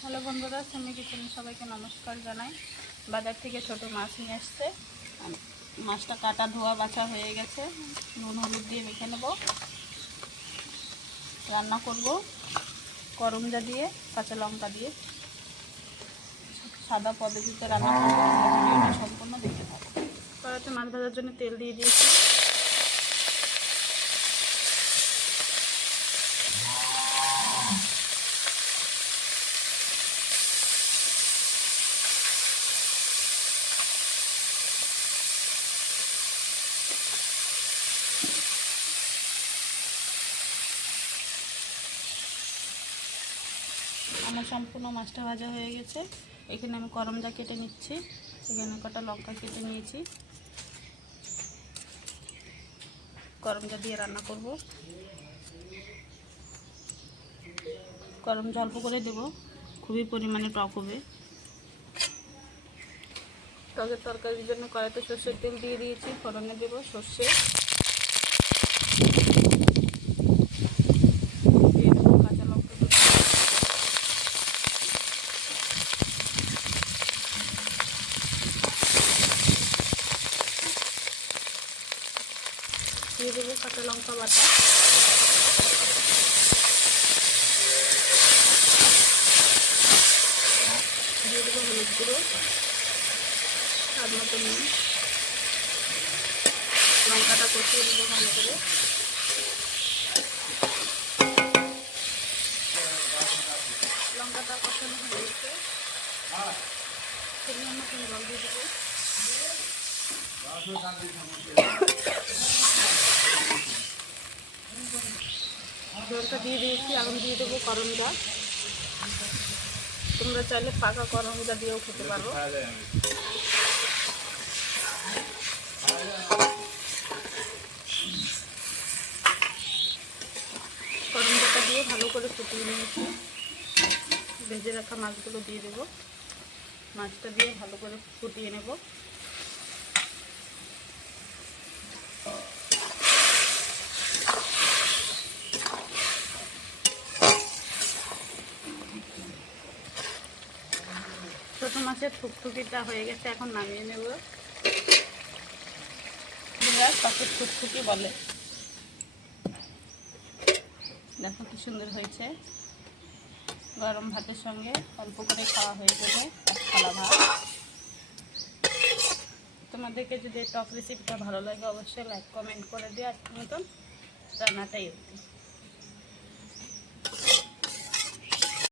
Hello বন্ধুরা, semi কিচেনে সবাইকে নমস্কার জানাই। বাজার থেকে ছোট মাছ নিয়ে আসছে। মাছটা কাটা ধোয়া বাছা হয়ে গেছে। নুন, হলুদ দিয়ে মেখে নেব। রান্না করব করমজা দিয়ে, কাঁচা লঙ্কা দিয়ে। সাদা পদ্ধতিতে রান্না করব। সম্পূর্ণ দেখতে থাকো কড়াতে মাছ ভাজার জন্য তেল দিয়ে দিয়েছি। আমার সম্পূর্ণ মাছটা ভাজা হয়ে গেছে। এখানে আমি করমজা কেটে নিচ্ছি। এখানে কটা লঙ্কা কেটে নিয়েছি। করমজা দিয়ে রান্না করব। গরম অল্প করে দেব। খুবই পরিমাণে টক হবে। টকের তরকারির জন্য কড়াইতে সর্ষের তেল দিয়ে দিয়েছি। ফোড়নে দেব সর্ষে দিয়ে দেবো কাঁচা লঙ্কা কুচি। দিয়ে দেবো কাঁচা লঙ্কা বাটা। দিয়ে দেবো হলুদ গুঁড়ো, স্বাদ মতো নুন লঙ্কাটা কষিয়ে দেবো ভালো করে। লঙ্কাটা কষানো হয়ে গেছে। পরিমাণ মতন জল দিয়ে দেবো। জলটা দিয়ে দিয়েছি এখন দিয়ে দেবো করমজা তোমরা চাইলে পাকা করমজা দিয়েও খেতে পারো। করমজাটা দিয়ে ভালো করে ফুটিয়ে নিয়েছি। ভেজে রাখা মাছগুলো দিয়ে দেবো। মাছটা দিয়ে ভালো করে ফুটিয়ে নেব। ছোট মাছের থুকথুকিটা হয়ে গেছে, এখন নামিয়ে নেব। তাকে থুকথুকি বলে। দেখো কি সুন্দর হয়েছে। গরম ভাতের সঙ্গে অল্প করে খাওয়া হয়ে যাবে এক ভাত। তোমাদেরকে যদি টক রেসিপিটা ভালো লাগে, অবশ্যই লাইক কমেন্ট করে দিয়ে আজকের মতন রান্নাটাই